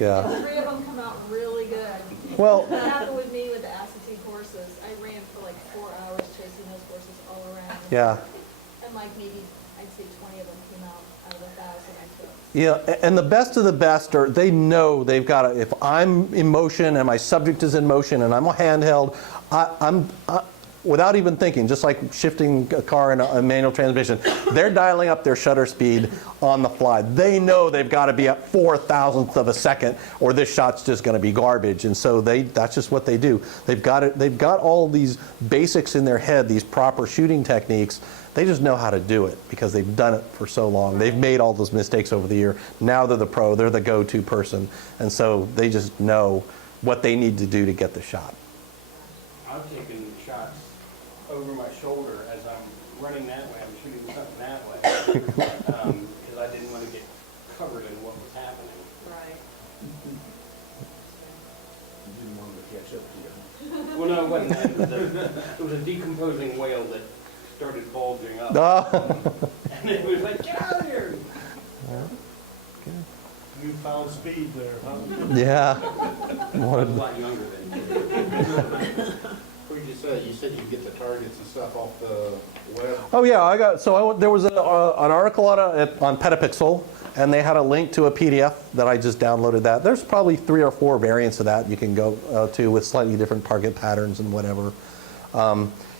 Yeah. 3 of them come out really good. Well, That happened with me with the acetate horses. I ran for like 4 hours chasing those horses all around. yeah. And maybe, I'd say 20 of them came out of 1,000 I took. Yeah, and the best of the best they know they've got to, if I'm in motion and my subject is in motion and I'm handheld, I'm without even thinking, just like shifting a car in a manual transmission, they're dialing up their shutter speed on the fly. They know they've got to be at 4,000th of a second or this shot's just going to be garbage. And so that's just what they do. They've got all these basics in their head, these proper shooting techniques. They just know how to do it because they've done it for so long. They've made all those mistakes over the year. Now they're the pro, they're the go-to person. And so they just know what they need to do to get the shot. I'm taking shots over my shoulder as I'm running that way. I'm shooting something that way because I didn't want to get covered in what was happening. right. You didn't want to catch up to you. Well, no, it wasn't that. It was a decomposing whale that started bulging up. And it was like, get out of here! You found speed there, huh? Yeah. I was a lot younger than you. What did you say? You said you get the targets and stuff off the web? Oh yeah, there was an article on Petapixel, and they had a link to a PDF that I just downloaded that. There's probably 3 or 4 variants of that you can go to with slightly different target patterns and whatever.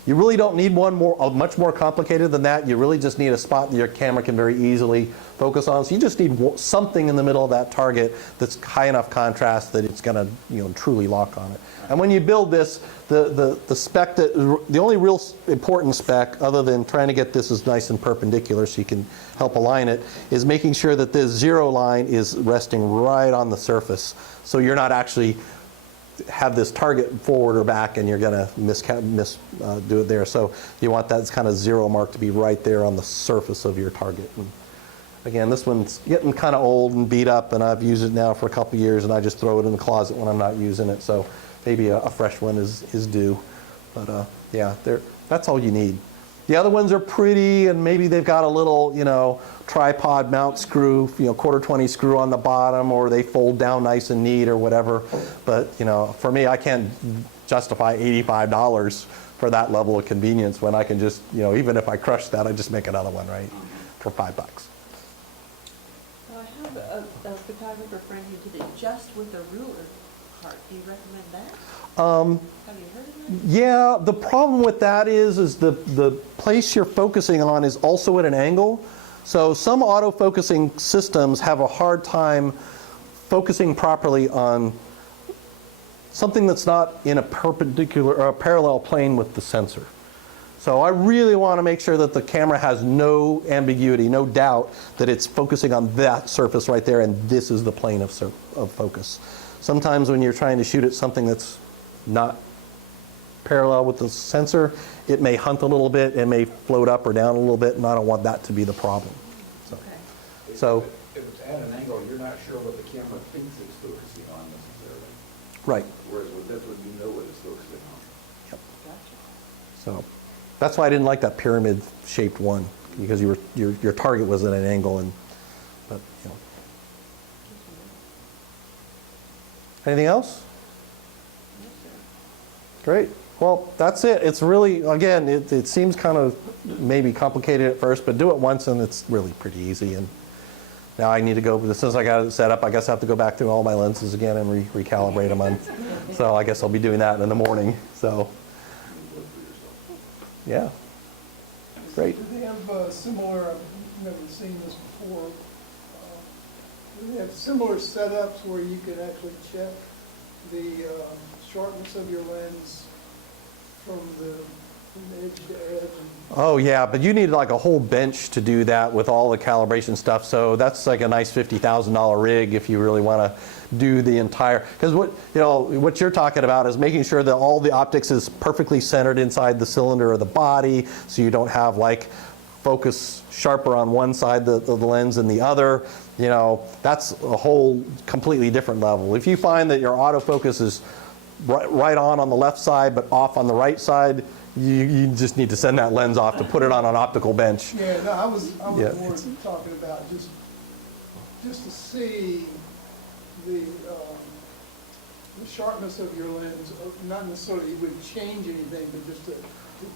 You really don't need much more complicated than that. You really just need a spot that your camera can very easily focus on. So you just need something in the middle of that target that's high enough contrast that it's going to truly lock on it. And when you build this, the spec the only real important spec, other than trying to get this as nice and perpendicular so you can help align it, is making sure that this 0 line is resting right on the surface. So you're not actually have this target forward or back and you're going to do it there. So you want that kind of 0 mark to be right there on the surface of your target. And again, this one's getting kind of old and beat up, and I've used it now for a couple of years, and I just throw it in the closet when I'm not using it. So maybe a fresh one is due. But yeah, that's all you need. The other ones are pretty, and maybe they've got a little, tripod mount screw, quarter 20 screw on the bottom, or they fold down nice and neat or whatever. But, for me, I can't justify $85 for that level of convenience when I can just, even if I crush that, I just make another one, right, for $5. a photographer friend who did it just with a ruler cart. Do you recommend that? Have you heard of that? Yeah, the problem with that is the place you're focusing on is also at an angle. So some autofocusing systems have a hard time focusing properly on something that's not in a perpendicular or a parallel plane with the sensor. So I really want to make sure that the camera has no ambiguity, no doubt that it's focusing on that surface right there and this is the plane of focus. Sometimes when you're trying to shoot at something that's not parallel with the sensor, it may hunt a little bit, it may float up or down a little bit, and I don't want that to be the problem. Okay. So if it's at an angle, you're not sure what the camera thinks it's focusing on necessarily. right. Whereas with this one, you know what it's focusing on. Yep. Gotcha. So that's why I didn't like that pyramid-shaped one, because your target was at an angle, but you know. Anything else? No, sir. Great. Well, that's it. It's really, again, it seems kind of maybe complicated at first, but do it once and it's really pretty easy. And now I need to go, since I got it set up, I guess I have to go back through all my lenses again and recalibrate them. So I guess I'll be doing that in the morning. So, yeah. Great. Do they have similar, I've never seen this before, do they have similar setups where you can actually check the sharpness of your lens from edge to edge? Oh yeah, but you need like a whole bench to do that with all the calibration stuff. So that's like a nice $50,000 rig if you really want to do the entire. Because what you're talking about is making sure that all the optics is perfectly centered inside the cylinder of the body, so you don't have like focus sharper on one side of the lens than the other. That's a whole completely different level. If you find that your autofocus is right on the left side but off on the right side, you just need to send that lens off to put it on an optical bench. Yeah, no, I was Yeah. more talking about just to see the sharpness of your lens, not necessarily it would change anything, but just to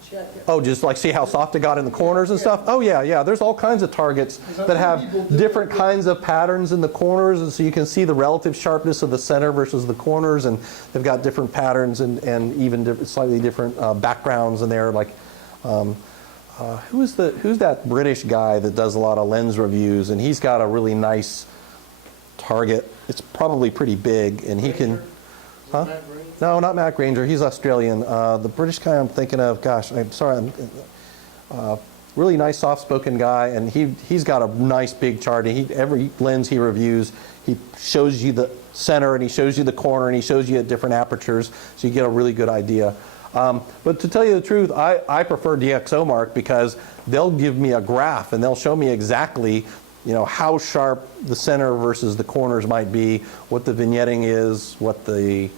check it. Oh, just like see how soft it got in the corners and stuff? Oh yeah. There's all kinds of targets that have different kinds of patterns in the corners, and so you can see the relative sharpness of the center versus the corners, and they've got different patterns and even slightly different backgrounds in there. Like, who's that British guy that does a lot of lens reviews, and he's got a really nice target. It's probably pretty big, and he can. Huh? No, not Matt Granger. He's Australian. The British guy I'm thinking of, gosh, I'm sorry, really nice, soft-spoken guy, and he's got a nice big chart. And every lens he reviews, he shows you the center, and he shows you the corner, and he shows you at different apertures, so you get a really good idea. But to tell you the truth, I prefer DxOMark because they'll give me a graph, and they'll show me exactly how sharp the center versus the corners might be, what the vignetting is, what the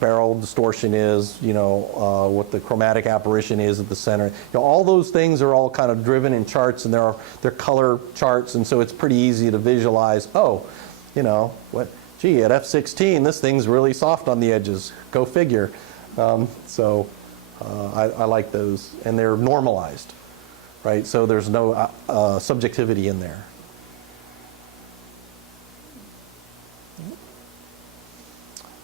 barrel distortion is, what the chromatic apparition is at the center. All those things are all kind of driven in charts, and they're color charts, and so it's pretty easy to visualize. Oh, at f/16, this thing's really soft on the edges. Go figure. I like those, and they're normalized, right? So there's no subjectivity in there.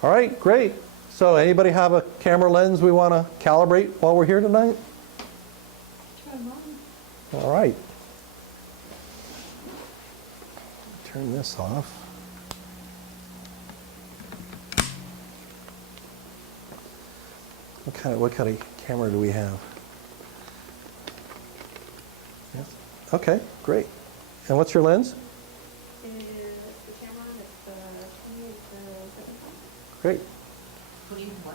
All right, great. So anybody have a camera lens we want to calibrate while we're here tonight? All right. Turn this off. What kind of camera do we have? Yes. Okay, great. And what's your lens? Is the camera, it's 28 to 75? Great. 75.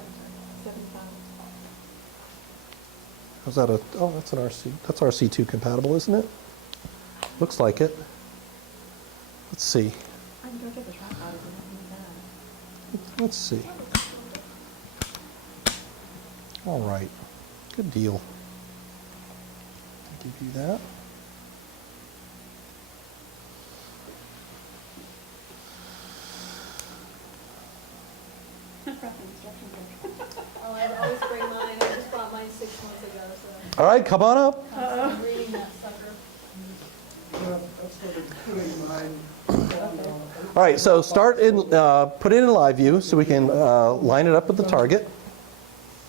How's that that's an RC. That's RC2 compatible, isn't it? Looks like it. Let's see. I can go get the tripod if you don't need that. Let's see. All right. Good deal. I'll give you that. Oh, I always bring mine. I just brought mine 6 months ago, so All right, come on up. I'm reading that sucker. I started putting mine on All right, so start in, put it in live view so we can line it up with the target.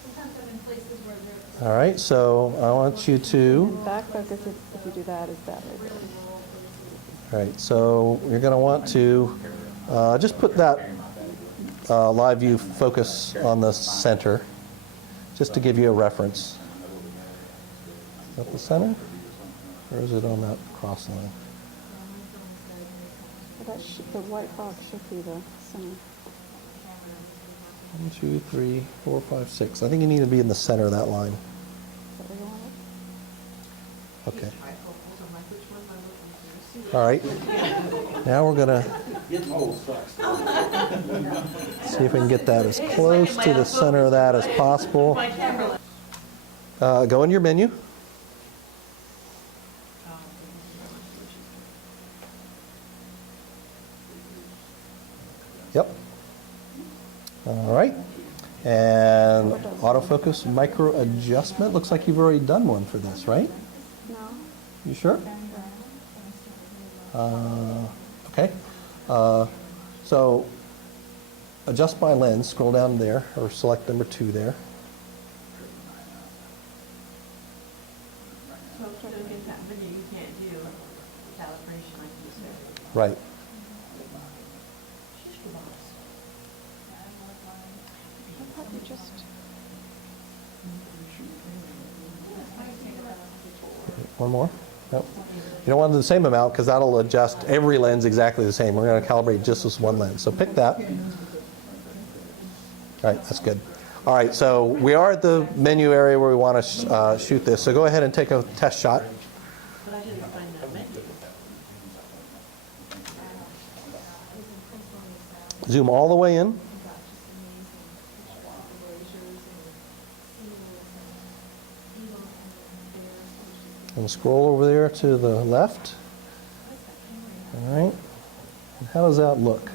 Sometimes I'm in places where there's All right, so I want you to, Back focus, if you do that, is that right there. all right, so you're going to want to just put that live view focus on the center, just to give you a reference. Is that the center? Or is it on that cross line? Well, the white box should be the center. 1, 2, 3, 4, 5, 6. I think you need to be in the center of that line. Is that where you want it? Okay. All right. Now we're going to see if we can get that as close to the center of that as possible. Go in your menu. Yep. All right. And autofocus micro adjustment. Looks like you've already done one for this, right? No. You sure? Okay. So adjust by lens. Scroll down there, or select number 2 there. So to get that video, you can't do calibration like you said. Right. I thought you just, One more? Nope. You don't want to do the same amount because that'll adjust every lens exactly the same. We're going to calibrate just this one lens. So pick that. All right, that's good. All right, so we are at the menu area where we want to shoot this. So go ahead and take a test shot. But I didn't find that menu. Zoom all the way in. And scroll over there to the left. All right. And how does that look?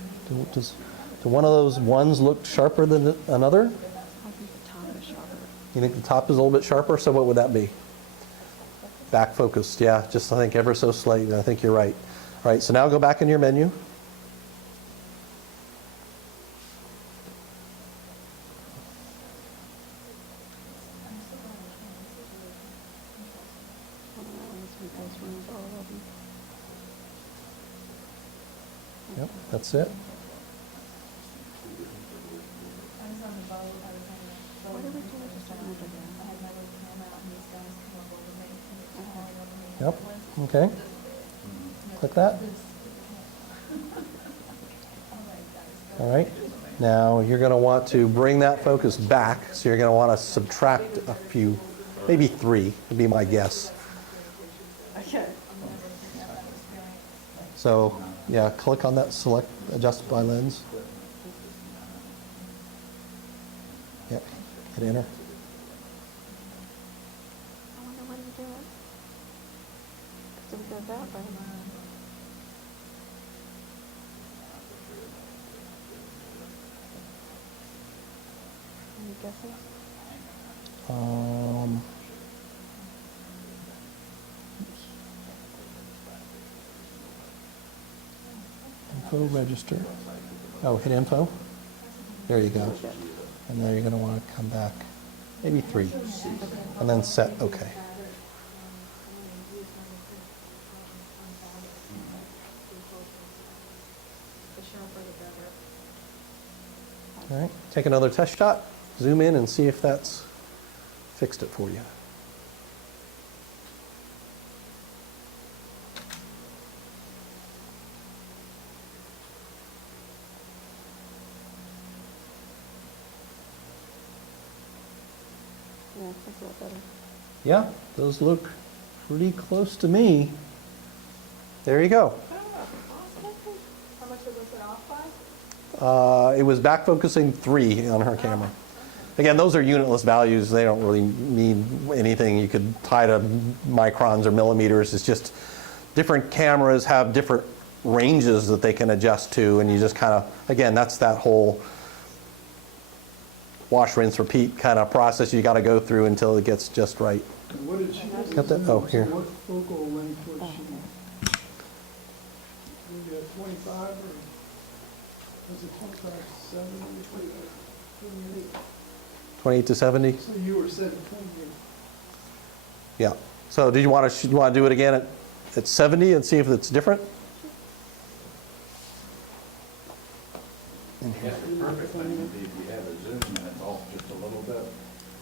Does one of those ones look sharper than another? I think the top is sharper. You think the top is a little bit sharper? So what would that be? Back focused, yeah. Just I think ever so slightly. I think you're right. All right. So now go back in your menu. Yep, that's it. I was on the boat, I was on the boat. What did we do with the second one? I had my little camera out and these guys come up over me and calling over me. Yep. Okay. Click that. All right. Now you're going to want to bring that focus back. So you're going to want to subtract a few, maybe 3 would be my guess. Okay. So yeah, click on that, select adjust by lens. Yep, hit enter. I wonder when you do it. Because it goes that way. Any guesses? Info register. Oh, hit info. There you go. And then you're going to want to come back, maybe 3, and then set OK. All right, take another test shot, zoom in and see if that's fixed it for you. Yeah, that's a lot better. Yeah, those look pretty close to me. There you go. How much was it off by? It was back focusing 3 on her camera. Again, those are unitless values. They don't really mean anything. You could tie to microns or millimeters. It's just different cameras have different ranges that they can adjust to, and you just kind of, again, that's that whole wash, rinse, repeat kind of process you got to go through until it gets just right. What did she use? Got that? Oh, here. What focal length was she? Maybe a 25 or? Was it 25, 70, 28? 28 to 70? So you were setting 28. Yeah. So did you want to do it again at 70 and see if it's different? I guess the perfect thing would be if you have a zoom and it's off just a little bit,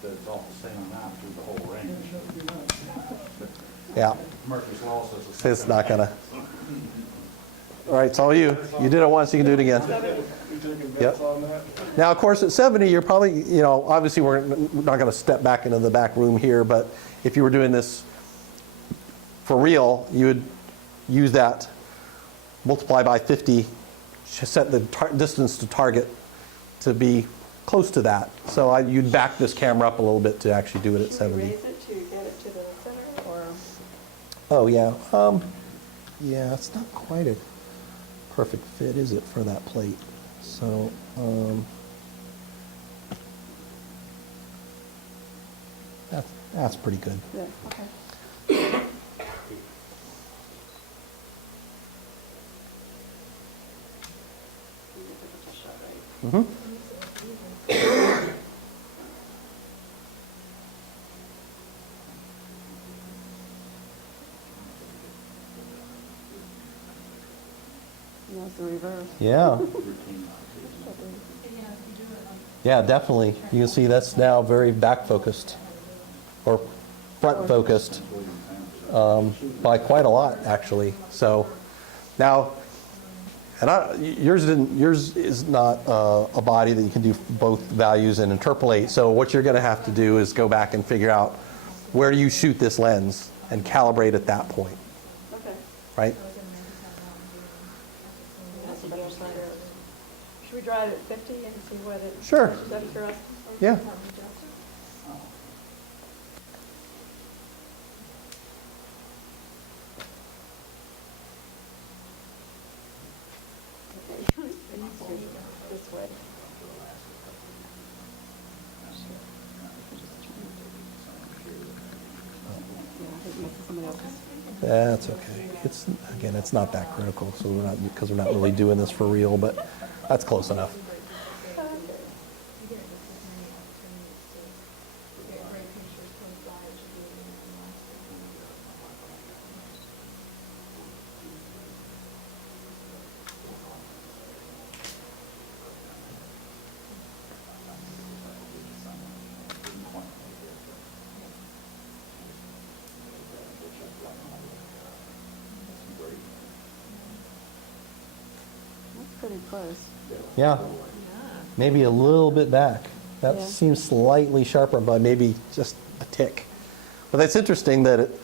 that it's off the same amount through the whole range. That would be nice. Yeah. Murphy's Law says the same It's not thing. going to. All right, it's all you. You did it once, you can do it again. You taking Yep. bets on that? Now, of course, at 70, you're probably, obviously we're not going to step back into the back room here, but if you were doing this for real, you would use that, multiply by 50, set the distance to target to be close to that. So you'd back this camera up a little bit to actually do it at Should we 70. raise it to get it to the center, or? Oh, yeah. Yeah, it's not quite a perfect fit, is it, for that plate? So, that's pretty good. Yeah, okay. Mm-hmm. That's the reverse. Yeah. Yeah, definitely. You can see that's now very back focused or front focused by quite a lot, actually. So now, and yours is not a body that you can do both values and interpolate. So what you're going to have to do is go back and figure out where you shoot this lens and calibrate at that point, Okay. right? That's a better slider. Should we draw it at 50 and see what it? Sure. Is that curiosity? Yeah. This way. That's okay. It's not that critical, so because we're not really doing this for real, but that's close enough. That's pretty close. Yeah, maybe a little bit back. That Yeah. seems slightly sharper, but maybe just a tick. But that's interesting that it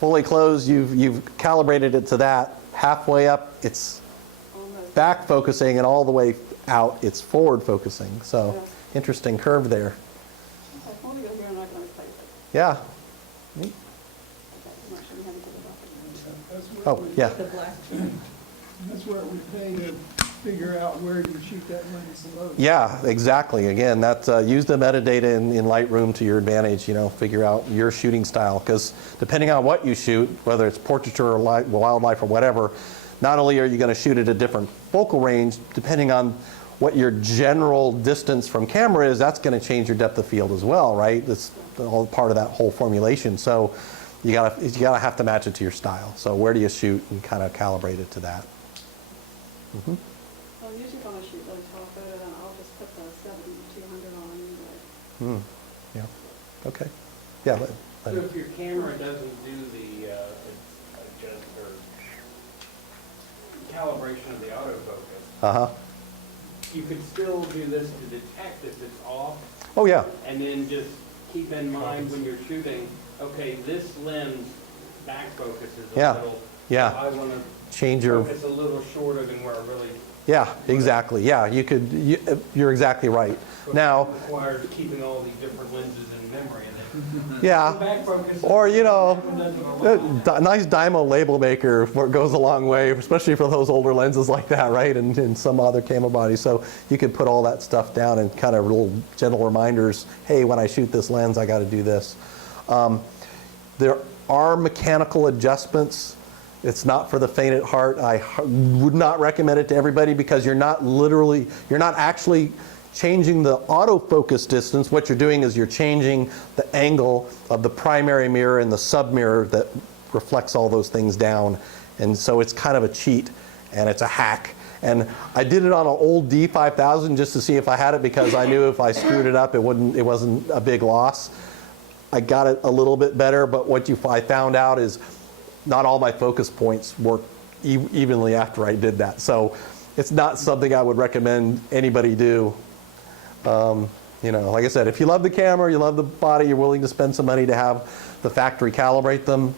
fully closed, you've calibrated it to that. Halfway up, it's Almost. back focusing, and all the way out, it's forward focusing. So Yeah. interesting curve there. If I want to go here, I'm not going to place it. Yeah. Neat. Okay, I'm not sure we haven't put it That's where Oh, we- yeah. The black. That's where we pay to figure out where you shoot that lens the most. Yeah, exactly. Again, use the metadata in Lightroom to your advantage. Figure out your shooting style, because depending on what you shoot, whether it's portraiture or wildlife or whatever, not only are you going to shoot at a different focal range, depending on what your general distance from camera is, that's going to change your depth of field as well, right? That's all part of that whole formulation. So you gotta have to match it to your style. So where do you shoot, and kind of calibrate it to that. Mm-hmm. Well, I'm usually going to shoot those telephoto, and I'll just put the 70-200 on anyway. Yeah. Okay. Yeah. So if your camera doesn't do the adjust or calibration of the autofocus, Uh-huh. you could still do this to detect if it's off, Oh, yeah. and then just keep in mind when you're shooting, okay, this lens back focus is a Yeah. little, Yeah. I want to Change your. focus a little shorter than where I really. Yeah, exactly. Yeah, you're exactly right. Now, Requires keeping all these different lenses in memory, and then yeah, back focus. or doesn't a nice Dymo label maker goes a long way, especially for those older lenses like that, right? And some other camera bodies. So you could put all that stuff down and kind of little gentle reminders. Hey, when I shoot this lens, I got to do this. There are mechanical adjustments It's not for the faint at heart. I would not recommend it to everybody because you're not actually changing the autofocus distance. What you're doing is you're changing the angle of the primary mirror and the sub mirror that reflects all those things down. And so it's kind of a cheat and it's a hack. And I did it on an old D5000 just to see if I had it because I knew if I screwed it up, it wasn't a big loss. I got it a little bit better, but what I found out is not all my focus points work evenly after I did that. So it's not something I would recommend anybody do. You know, like I said, if you love the camera, you love the body, you're willing to spend some money to have the factory calibrate them,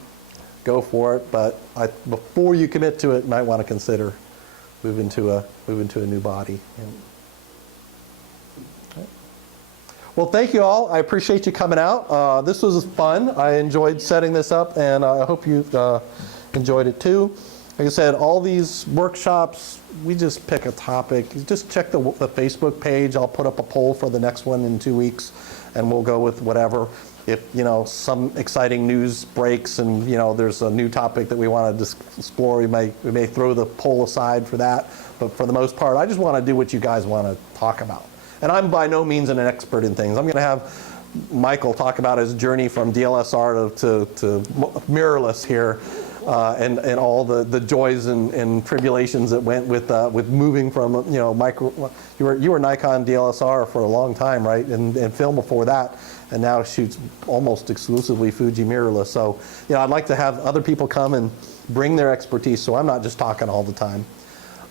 go for it. But before you commit to it, you might want to consider moving to a new body. Well, thank you all. I appreciate you coming out. This was fun. I enjoyed setting this up, and I hope you enjoyed it too. Like I said, all these workshops, we just pick a topic. Just check the Facebook page. I'll put up a poll for the next one in 2 weeks, and we'll go with whatever. If some exciting news breaks and there's a new topic that we want to explore, we may throw the poll aside for that. But for the most part, I just want to do what you guys want to talk about. And I'm by no means an expert in things. I'm going to have Michael talk about his journey from DLSR to mirrorless here, and all the joys and tribulations that went with moving from micro. You were Nikon DLSR for a long time, right? And film before that, and now shoots almost exclusively Fuji mirrorless. So I'd like to have other people come and bring their expertise, so I'm not just talking all the time.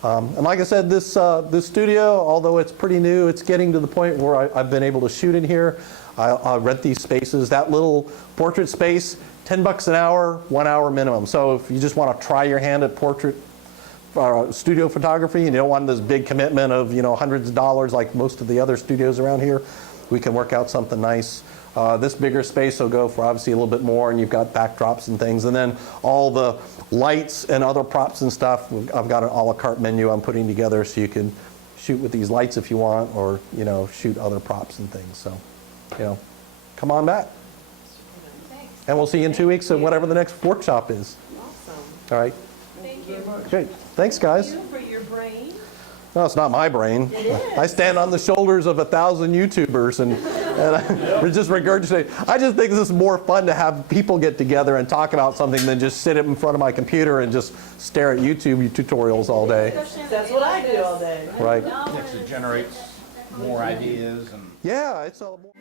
And like I said, this studio, although it's pretty new, it's getting to the point where I've been able to shoot in here. I rent these spaces. That little portrait space, $10 an hour, 1 hour minimum. So if you just want to try your hand at portrait studio photography and you don't want this big commitment of hundreds of dollars like most of the other studios around here, we can work out something nice. This bigger space will go for obviously a little bit more, and you've got backdrops and things. And then all the lights and other props and stuff, I've got an a la carte menu I'm putting together so you can shoot with these lights if you want, or shoot other props and things. So, come on back. Thanks. And we'll see you in 2 weeks at whatever the next workshop is. Awesome. All right. Thank you. Great. Thanks, guys. Thank you for your brain. No, it's not my brain. It is. I stand on the shoulders of 1,000 YouTubers and I just regurgitate. I just think this is more fun to have people get together and talk about something than just sit in front of my computer and just stare at YouTube tutorials all day. That's what I do all day. Right? Yes, it generates more ideas and. Yeah, it's all more.